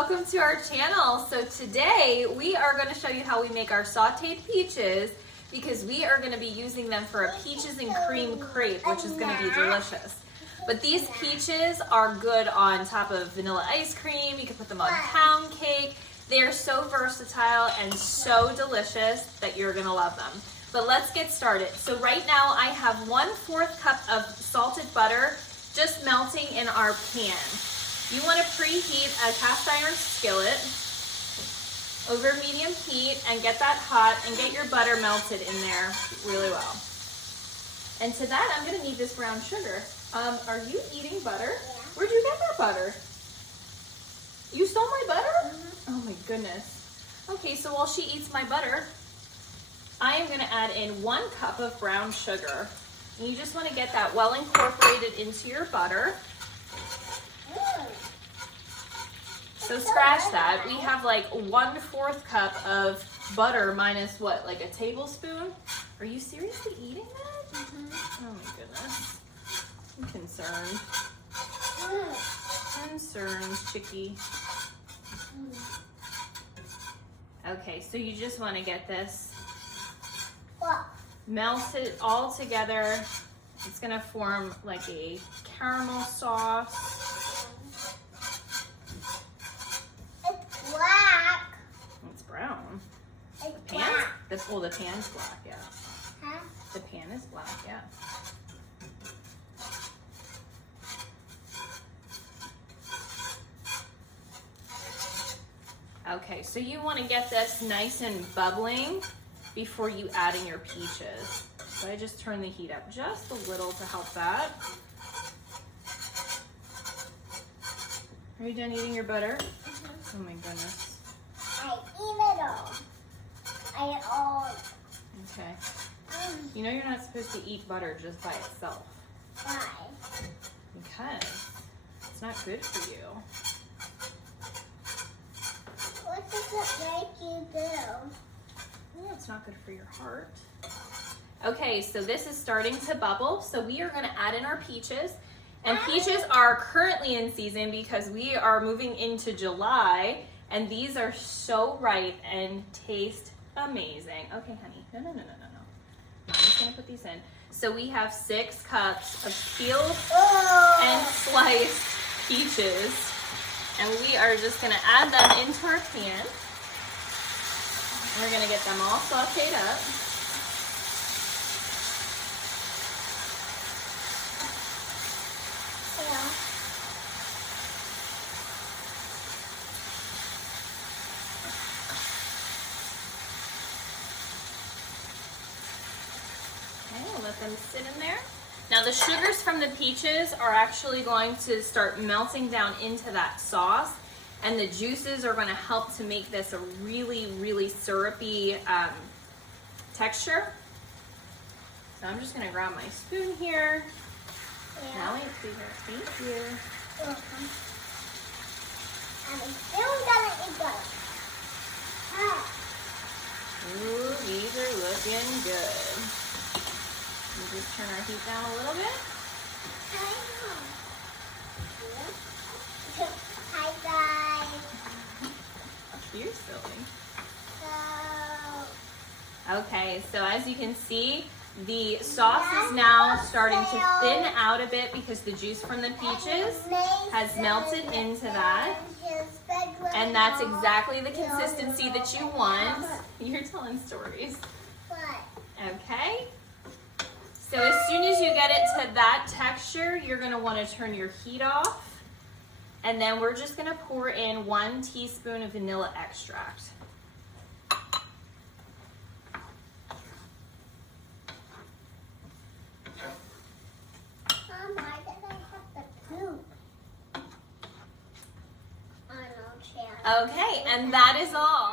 welcome to our channel. So today we are going to show you how we make our sauteed peaches because we are going to be using them for a peaches and cream crepe, which is going to be delicious. But these peaches are good on top of vanilla ice cream. You can put them on pound cake. They are so versatile and so delicious that you're going to love them. But let's get started. So right now I have 1/4 cup of salted butter just melting in our pan. You want to preheat a cast iron skillet over medium heat and get that hot and get your butter melted in there really well. And to that, I'm going to need this brown sugar. Are you eating butter? Yeah. Where'd you get that butter? You stole my butter? Mm-hmm. Oh my goodness. Okay, so while she eats my butter, I am going to add in 1 cup of brown sugar. And you just want to get that well incorporated into your butter. So scratch that. We have like 1/4 cup of butter minus what, like a tablespoon? Are you seriously eating that? Mm-hmm. Oh my goodness. I'm concerned. Concerns, chickie. Okay, so you just want to get this melted all together. It's going to form like a caramel sauce. It's black. It's brown. It's The pan? black. The pan's black, yeah. Huh? The pan is black, yeah. Okay, so you want to get this nice and bubbling before you add in your peaches. So I just turn the heat up just a little to help that. Are you done eating your butter? Oh my goodness. I eat it all. I eat all. Okay. You know you're not supposed to eat butter just by itself. Why? Because it's not good for you. What does it make you do? Yeah, it's not good for your heart. Okay, so this is starting to bubble. So we are going to add in our peaches. And peaches are currently in season because we are moving into July. And these are so ripe and taste amazing. Okay, honey. No. I'm just going to put these in. So we have 6 cups of peeled and sliced peaches. And we are just going to add them into our pan. We're going to get them all sauteed up. Okay, we'll let them sit in there. Now the sugars from the peaches are actually going to start melting down into that sauce, and the juices are going to help to make this a really, really syrupy texture. So I'm just going to grab my spoon here. Now I see her. Thank you. I'm still gonna eat butter. Ooh, these are looking good. We'll just turn our heat down a little bit. Hi guys. You're silly. So, Okay, so as you can see, the sauce is now starting to thin out a bit because the juice from the peaches has melted into that. And that's exactly the consistency that you want. You're telling stories. Okay? So as soon as you get it to that texture, you're going to want to turn your heat off. And then we're just going to pour in 1 teaspoon of vanilla extract. Mom, why did I have to poop? Okay, and that is all.